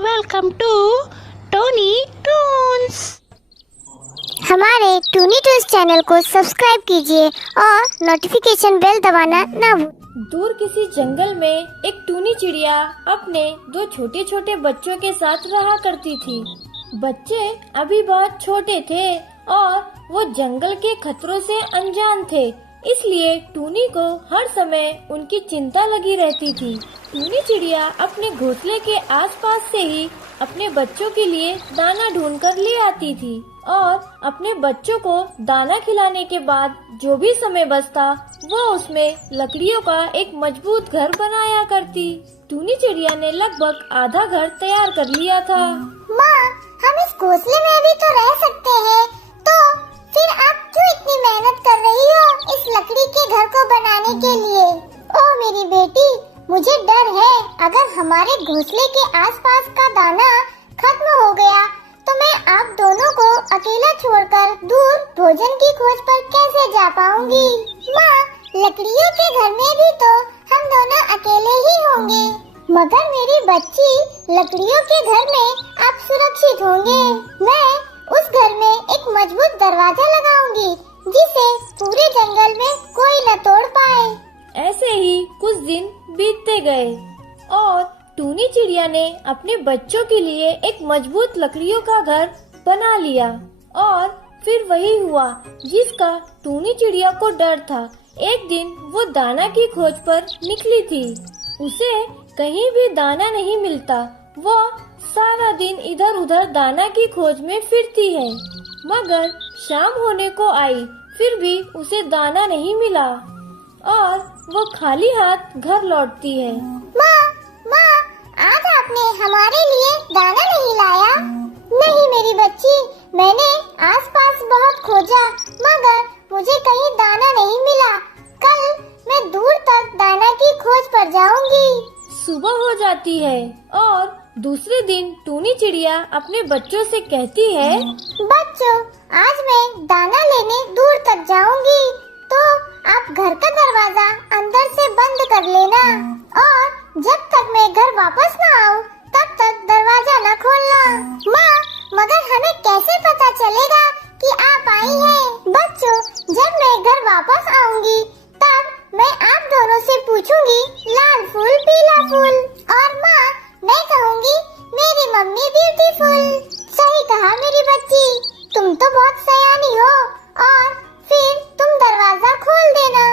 Welcome to Tony Toons. हमारे Toony Toons channel को subscribe कीजिए और नोटिफिकेशन बेल दबाना ना भूलिए। दूर किसी जंगल में एक टूनी चिड़िया अपने दो छोटे छोटे बच्चों के साथ रहा करती थी। बच्चे अभी बहुत छोटे थे और वो जंगल के खतरों से अनजान थे, इसलिए टूनी को हर समय उनकी चिंता लगी रहती थी। टूनी चिड़िया अपने घोंसले के आसपास से ही अपने बच्चों के लिए दाना ढूंढकर ले आती थी और अपने बच्चों को दाना खिलाने के बाद जो भी समय बचता वो उसमें लकड़ियों का एक मजबूत घर बनाया करती। टूनी चिड़िया ने लगभग आधा घर तैयार कर लिया था। माँ, हम इस घोंसले में भी तो रह सकते हैं, तो फिर आप क्यों इतनी मेहनत कर रही हो इस लकड़ी के घर को बनाने के लिए? ओह मेरी बेटी, मुझे डर है अगर हमारे घोंसले के आसपास का दाना खत्म हो गया तो मैं आप दोनों को अकेला छोड़कर दूर भोजन की खोज पर कैसे जा पाऊंगी? माँ, लकड़ियों के घर में भी तो हम दोनों अकेले ही होंगे, मगर मेरी बच्ची लकड़ियों के घर में आप सुरक्षित होंगे। मैं उस घर में एक मजबूत दरवाजा लगाऊंगी जिसे पूरे जंगल में कोई न तोड़ पाए। ऐसे ही कुछ दिन बीतते गए और टूनी चिड़िया ने अपने बच्चों के लिए एक मजबूत लकड़ियों का घर बना लिया। और फिर वही हुआ जिसका टूनी चिड़िया को डर था। एक दिन वो दाना की खोज पर निकली थी। उसे कहीं भी दाना नहीं मिलता। वो सारा दिन इधर उधर दाना की खोज में फिरती है, मगर शाम होने को आई फिर भी उसे दाना नहीं मिला और वो खाली हाथ घर लौटती है। माँ, आज आपने हमारे लिए दाना नहीं लाया? नहीं मेरी बच्ची, मैंने आसपास बहुत खोजा मगर मुझे कहीं दाना नहीं मिला। कल मैं दूर तक दाना की खोज पर जाऊंगी। सुबह हो जाती है और दूसरे दिन टूनी चिड़िया अपने बच्चों से कहती है, बच्चों, आज मैं दाना लेने दूर तक जाऊंगी, तो आप घर का दरवाजा अंदर से बंद कर लेना और जब तक मैं घर वापस न आऊँ तब तक दरवाजा न खोलना। माँ, मगर हमें कैसे पता चलेगा कि आप आई हैं? बच्चों, जब मैं घर वापस आऊंगी तब मैं आप दोनों से पूछूंगी लाल फूल पीला फूल, और माँ मैं कहूँगी मेरी मम्मी ब्यूटीफुल। सही कहा मेरी बच्ची, तुम तो बहुत सयानी हो। और फिर तुम दरवाजा खोल देना।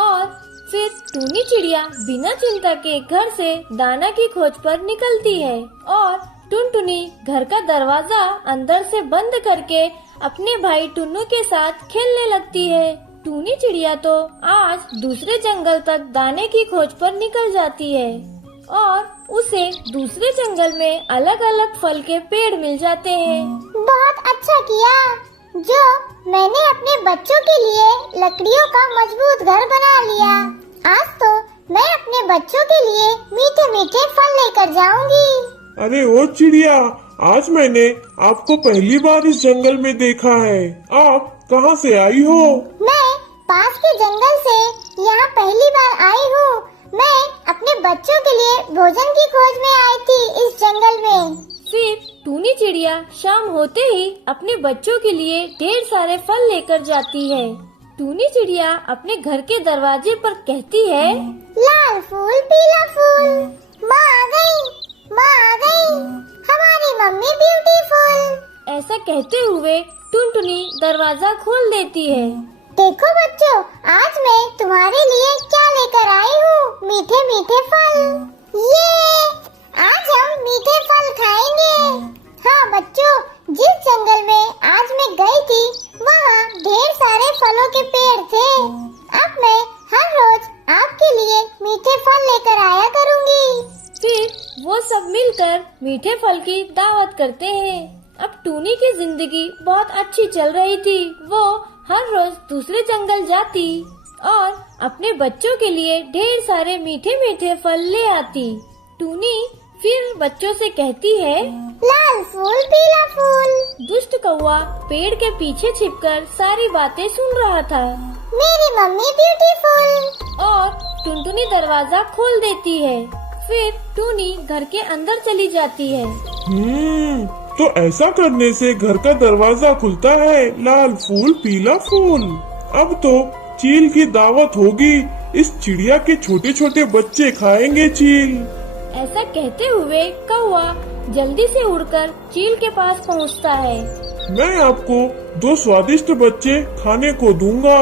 और फिर टूनी चिड़िया बिना चिंता के घर से दाना की खोज पर निकलती है और टुनटुनी घर का दरवाजा अंदर से बंद करके अपने भाई टुन्नू के साथ खेलने लगती है। टूनी चिड़िया तो आज दूसरे जंगल तक दाने की खोज पर निकल जाती है और उसे दूसरे जंगल में अलग अलग फल के पेड़ मिल जाते हैं। बहुत अच्छा किया जो मैंने अपने बच्चों के लिए लकड़ियों का मजबूत घर बना लिया। आज तो मैं अपने बच्चों के लिए मीठे मीठे फल लेकर जाऊंगी। अरे ओ चिड़िया, आज मैंने आपको पहली बार इस जंगल में देखा है। आप कहाँ से आई हो? मैं पास के जंगल से यहाँ पहली बार आई हूँ। मैं अपने बच्चों के लिए भोजन की खोज में आई थी इस जंगल में। फिर टूनी चिड़िया शाम होते ही अपने बच्चों के लिए ढेर सारे फल लेकर जाती है। टूनी चिड़िया अपने घर के दरवाजे पर कहती है, लाल फूल पीला फूल, माँ आ गई, माँ आ गई, हमारी मम्मी ब्यूटीफुल। ऐसा कहते हुए टुनटुनी दरवाजा खोल देती है। देखो बच्चों, आज मैं तुम्हारे लिए क्या लेकर आई हूँ, मीठे मीठे फल। ये आज हम मीठे फल खाएंगे। हाँ बच्चों, जिस जंगल में आज मैं गई थी वहाँ ढेर सारे फलों के पेड़ थे। अब मैं हर रोज आपके लिए मीठे फल लेकर आया करूँगी। फिर वो सब मिलकर मीठे फल की दावत करते हैं। अब टूनी की जिंदगी बहुत अच्छी चल रही थी। वो हर रोज दूसरे जंगल जाती और अपने बच्चों के लिए ढेर सारे मीठे मीठे फल ले आती। टूनी फिर बच्चों से कहती है, लाल फूल पीला फूल। दुष्ट कौवा पेड़ के पीछे छिपकर सारी बातें सुन रहा था। मेरी मम्मी ब्यूटीफुल। और टुनटुनी दरवाजा खोल देती है। फिर टूनी घर के अंदर चली जाती है। तो ऐसा करने से घर का दरवाजा खुलता है। लाल फूल पीला फूल। अब तो चील की दावत होगी। इस चिड़िया के छोटे छोटे बच्चे खाएंगे चील। ऐसा कहते हुए कौवा जल्दी से उड़कर चील के पास पहुंचता है। मैं आपको 2 स्वादिष्ट बच्चे खाने को दूंगा।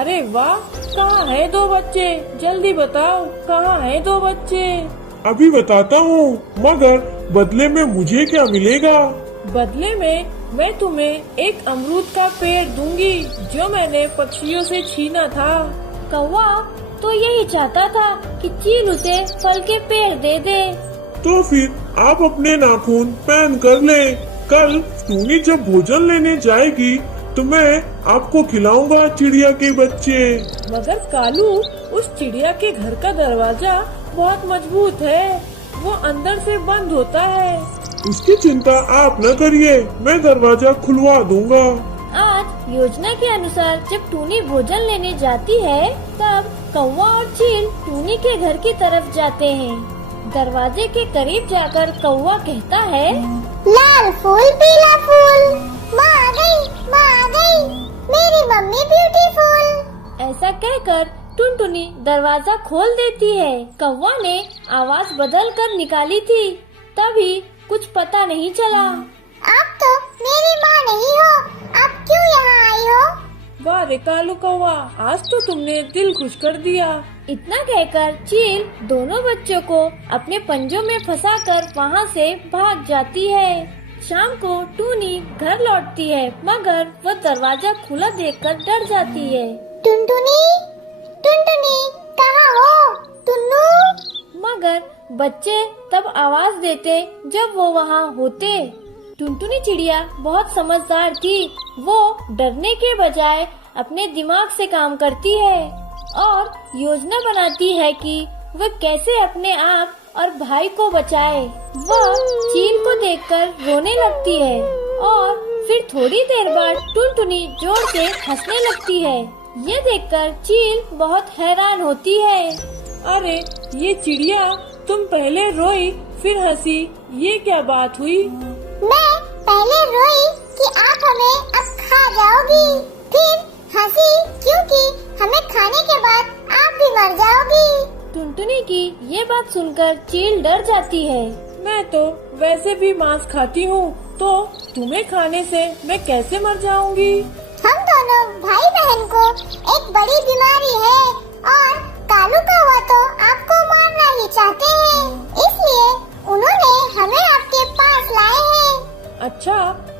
अरे वाह, कहाँ है 2 बच्चे? जल्दी बताओ, कहाँ है 2 बच्चे? अभी बताता हूँ, मगर बदले में मुझे क्या मिलेगा? बदले में मैं तुम्हें एक अमरूद का पेड़ दूंगी जो मैंने पक्षियों से छीना था। कौवा तो यही चाहता था कि चील उसे फल के पेड़ दे दे। तो फिर आप अपने नाखून पहन कर ले। कल टूनी जब भोजन लेने जाएगी तो मैं आपको खिलाऊंगा चिड़िया के बच्चे। मगर कालू, उस चिड़िया के घर का दरवाजा बहुत मजबूत है, वो अंदर से बंद होता है। उसकी चिंता आप न करिए, मैं दरवाजा खुलवा दूंगा। आज योजना के अनुसार जब टूनी भोजन लेने जाती है तब कौवा और चील टूनी के घर की तरफ जाते हैं। दरवाजे के करीब जाकर कौवा कहता है, लाल फूल पीला फूल, माँ आ गई, माँ आ गई, मेरी मम्मी ब्यूटीफुल। ऐसा कहकर टुनटुनी दरवाजा खोल देती है। कौवा ने आवाज बदल कर निकाली थी, तभी कुछ पता नहीं चला। आप तो मेरी माँ नहीं हो, आप क्यों यहाँ आई हो? वाह रे कालू कौवा, आज तो तुमने दिल खुश कर दिया। इतना कहकर चील दोनों बच्चों को अपने पंजों में फंसाकर वहाँ से भाग जाती है। शाम को टूनी घर लौटती है, मगर वह दरवाजा खुला देखकर डर जाती है। टुनटुनी, टुनटुनी, कहाँ हो? टुन्नू। मगर बच्चे तब आवाज देते जब वो वहाँ होते। टुनटुनी चिड़िया बहुत समझदार थी। वो डरने के बजाय अपने दिमाग से काम करती है और योजना बनाती है कि वह कैसे अपने आप और भाई को बचाए। वह चील को देखकर रोने लगती है और फिर थोड़ी देर बाद टुनटुनी जोर से हंसने लगती है। ये देखकर चील बहुत हैरान होती है। अरे ये चिड़िया, तुम पहले रोई फिर हंसी, ये क्या बात हुई? मैं पहले रोई कि आप हमें अब खा जाओगी, फिर हंसी क्योंकि हमें खाने के बाद आप भी मर जाओगी। टुनटुनी की ये बात सुनकर चील डर जाती है। मैं तो वैसे भी मांस खाती हूँ, तो तुम्हें खाने से मैं कैसे मर जाऊंगी? हम दोनों भाई बहन को एक बड़ी बीमारी है और कालू कौवा तो आपको मारना ही चाहते हैं, इसलिए उन्होंने हमें आपके पास लाए हैं। अच्छा,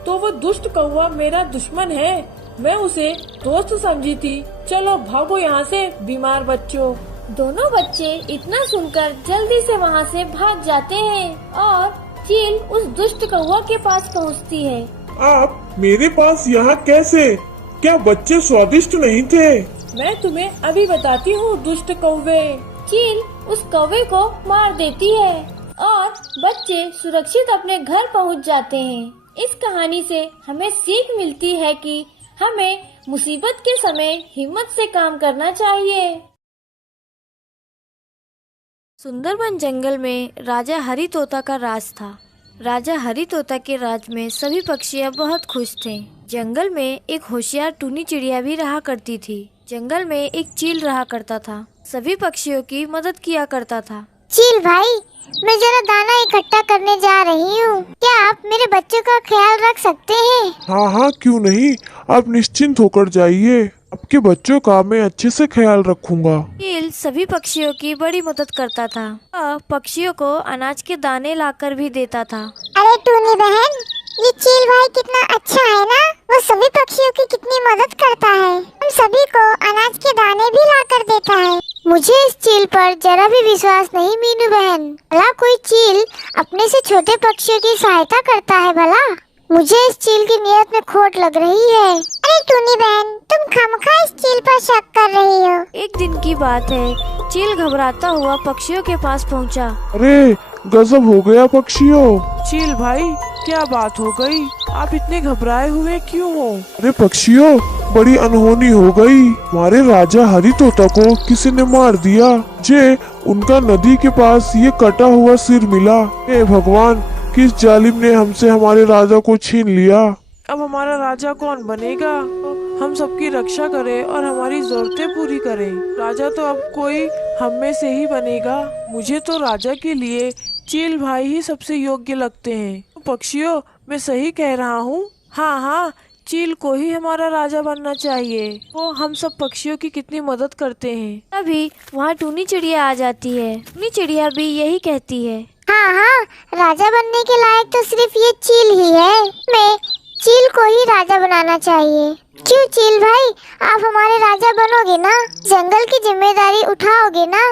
तो वो दुष्ट कौवा मेरा दुश्मन है, मैं उसे दोस्त समझी थी। चलो भागो यहाँ से बीमार बच्चों। दोनों बच्चे इतना सुनकर जल्दी से वहाँ से भाग जाते हैं और चील उस दुष्ट कौवा के पास पहुँचती है। आप मेरे पास यहाँ कैसे? क्या बच्चे स्वादिष्ट नहीं थे? मैं तुम्हें अभी बताती हूँ दुष्ट कौवे। चील उस कौवे को मार देती है और बच्चे सुरक्षित अपने घर पहुँच जाते हैं। इस कहानी से हमें सीख मिलती है कि हमें मुसीबत के समय हिम्मत से काम करना चाहिए। सुंदरबन जंगल में राजा हरी तोता का राज था। राजा हरी तोता के राज में सभी पक्षियाँ बहुत खुश थे। जंगल में एक होशियार टूनी चिड़िया भी रहा करती थी। जंगल में एक चील रहा करता था, सभी पक्षियों की मदद किया करता था। चील भाई, मैं जरा दाना इकट्ठा करने जा रही हूँ, क्या आप मेरे बच्चों का ख्याल रख सकते हैं? हाँ हाँ, क्यों नहीं, आप निश्चिंत होकर जाइए, आपके बच्चों का मैं अच्छे से ख्याल रखूंगा। चील सभी पक्षियों की बड़ी मदद करता था और पक्षियों को अनाज के दाने लाकर भी देता था। अरे टूनी बहन, ये चील भाई कितना अच्छा है ना, वो सभी पक्षियों की कितनी मदद करता है, हम सभी को अनाज के दाने भी लाकर देता है। मुझे इस चील पर जरा भी विश्वास नहीं मीनू बहन, भला कोई चील अपने से छोटे पक्षियों की सहायता करता है भला? मुझे इस चील की नीयत में खोट लग रही है। अरे टूनी बहन, तुम खामखा इस चील पर शक कर रही हो। एक दिन की बात है, चील घबराता हुआ पक्षियों के पास पहुंचा। अरे गजब हो गया पक्षियों। चील भाई, क्या बात हो गई? आप इतने घबराए हुए क्यों हो? अरे पक्षियों, बड़ी अनहोनी हो गई। हमारे राजा हरी तोता को किसी ने मार दिया। जे उनका नदी के पास ये कटा हुआ सिर मिला। हे भगवान, किस जालिम ने हमसे हमारे राजा को छीन लिया। अब हमारा राजा कौन बनेगा? हम सबकी रक्षा करे और हमारी जरूरतें पूरी करे। राजा तो अब कोई हम में से ही बनेगा। मुझे तो राजा के लिए चील भाई ही सबसे योग्य लगते हैं। पक्षियों, मैं सही कह रहा हूँ? हाँ हाँ, चील को ही हमारा राजा बनना चाहिए। वो हम सब पक्षियों की कितनी मदद करते हैं। तभी वहाँ टूनी चिड़िया आ जाती है। टूनी चिड़िया भी यही कहती है। हाँ हाँ, राजा बनने के लायक तो सिर्फ ये चील ही है। मैं चील को ही राजा बनाना चाहिए। क्यों चील भाई, आप हमारे राजा बनोगे ना? जंगल की जिम्मेदारी उठाओगे ना?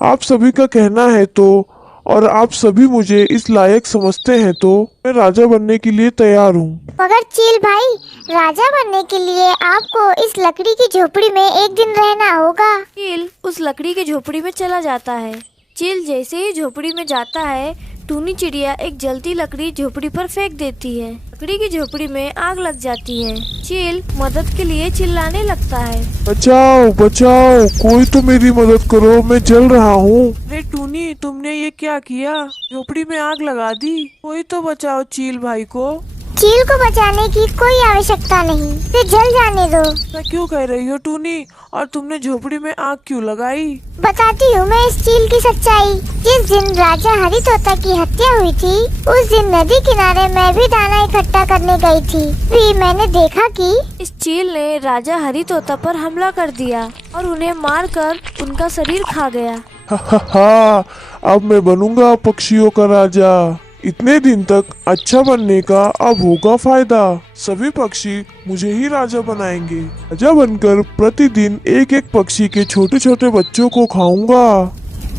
आप सभी का कहना है तो, और आप सभी मुझे इस लायक समझते हैं तो मैं राजा बनने के लिए तैयार हूँ। मगर चील भाई, राजा बनने के लिए आपको इस लकड़ी की झोपड़ी में एक दिन रहना होगा। चील उस लकड़ी की झोपड़ी में चला जाता है। चील जैसे ही झोपड़ी में जाता है, टूनी चिड़िया एक जलती लकड़ी झोपड़ी पर फेंक देती है। लकड़ी की झोपड़ी में आग लग जाती है। चील मदद के लिए चिल्लाने लगता है। बचाओ बचाओ, कोई तो मेरी मदद करो, मैं जल रहा हूँ। अरे टूनी, तुमने ये क्या किया? झोपड़ी में आग लगा दी। कोई तो बचाओ चील भाई को। चील को बचाने की कोई आवश्यकता नहीं, इसे जल जाने दो। मैं क्यों कह रही हो टूनी? और तुमने झोपड़ी में आग क्यों लगाई? बताती हूँ मैं इस चील की सच्चाई। जिस दिन राजा हरी तोता की हत्या हुई थी, उस दिन नदी किनारे मैं भी दाना इकट्ठा करने गई थी। फिर मैंने देखा कि इस चील ने राजा हरी तोता पर हमला कर दिया और उन्हें मारकर उनका शरीर खा गया। हा, अब मैं बनूंगा पक्षियों का राजा। इतने दिन तक अच्छा बनने का अब होगा फायदा। सभी पक्षी मुझे ही राजा बनाएंगे। राजा बनकर प्रतिदिन एक एक पक्षी के छोटे छोटे बच्चों को खाऊंगा।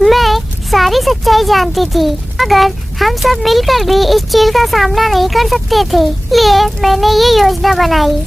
मैं सारी सच्चाई जानती थी, मगर हम सब मिलकर भी इस चील का सामना नहीं कर सकते थे। इसलिए मैंने ये योजना बनाई।